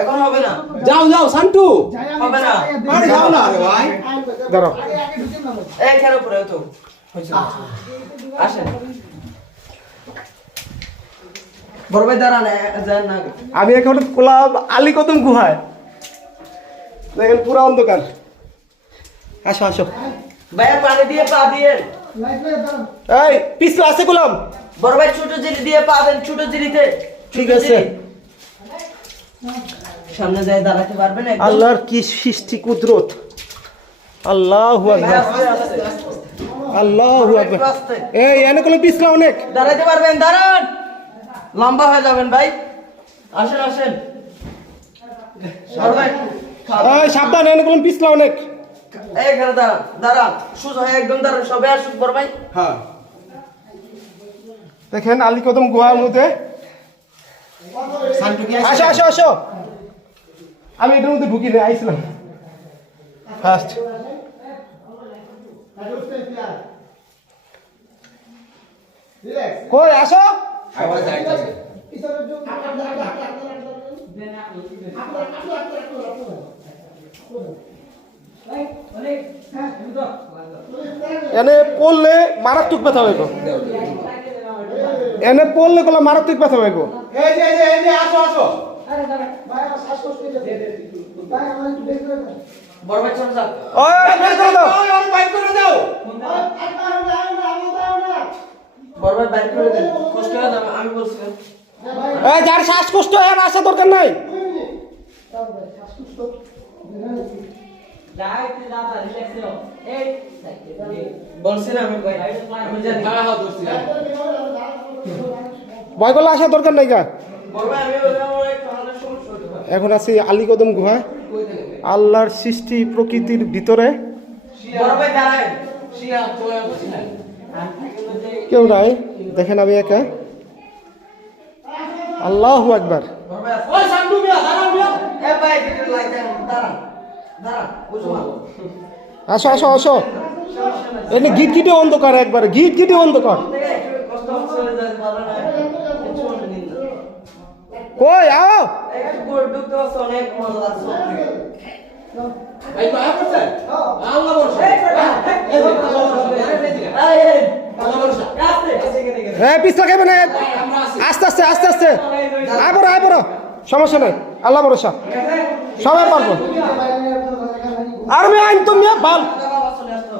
এখন হবে না। যাও যাও সান্টু, হবে না। আরে যাও না রে ভাই, দাঁড়াও। এই খেলো পরে তো হইছে। আসেন বড় ভাই দাঁড়ান, যান না। আমি এখন কোলাম আলী কদম গুহায়, দেখেন পুরো অন্ধকার। আসো আসো ভাইয়া পানি দিয়ে পা দিয়ে। এই পিছলা আছে গোলাম। বড় ভাই ছোট জিরি দিয়ে পা দেন, ছোট জিরিতে। ঠিক আছে। সামনে যায় দাঁড়াতে পারবেন একদম। আল্লাহর কি সৃষ্টি কুদরত, আল্লাহু আকবার, আল্লাহু আকবার। এই এনে কোন পিছলা অনেক, দাঁড়াতে পারবেন, দাঁড়ান। লম্বা হয়ে যাবেন ভাই। আসেন আসেন বড় ভাই। এই সাবধান, এনে কোন পিছলা অনেক। এই ঘরে দাঁড়ান, দাঁড়ান সোজা হয়ে একদম দাঁড়ান। সবাই আসুক বড় ভাই। হ্যাঁ দেখেন আলী কদম গুহার মধ্যে। আসো আসো আসো, আমি এটার মধ্যে ঢুকি না, আইছিলাম ফার্স্ট। কই আসো, এনে পড়লে মারাত্মক ব্যথা হইব, এনে পড়লে গুলো মারাত্মক ব্যথা হইব। আসো আসো বড় ভাই চলে যান। ওই বের করে দাও, বড় ভাই বাইর করে দেন, কষ্ট হয়ে যাবে। আমি বলছিলাম এই যার শ্বাসকষ্ট এর আসা দরকার নাই। বলছিলাম আমি ভাই, আমি জানি। ভয় করলে আসার দরকার নাই গা। বড় ভাই আমি বললাম আমার একটু হালকা সমস্যা হতে পারে। এখন আছি আলী কদম গুহায়, আল্লাহর সৃষ্টি প্রকৃতির ভিতরে। বড় ভাই দাঁড়ায়, শিয়া চলে বসেন। কেউ নাই, দেখেন আমি একা। আল্লাহু আকবার। বড় ভাই ওই সান্টু মিয়া দাঁড়ান মিয়া। এ ভাই ভিতরে লাগেন, দাঁড়ান দাঁড়ান বুঝুন। আসো আসো আসো, এনে গিট গিটে অন্ধকার, একবারে গিট গিটে অন্ধকার। কষ্ট হচ্ছে যায় ভালো না। কিছু মনে নিন না। কই আও, একটু গোল ঢুকতে হচ্ছে, অনেক মজা লাগছে। ভাই তো আয়া পড়ছে আল্লাহ ভরসা এই আল্লাহ ভরসা এই আল্লাহ ভরসা আস্তে আস্তে এই পিছলা খাইবে না, আস্তে আস্তে আস্তে আস্তে আয় বড়, সমস্যা নাই, আল্লাহ ভরসা, সবাই পারবো। আর আমি আইন তুমি ভাল। বাবা চলে আসতো।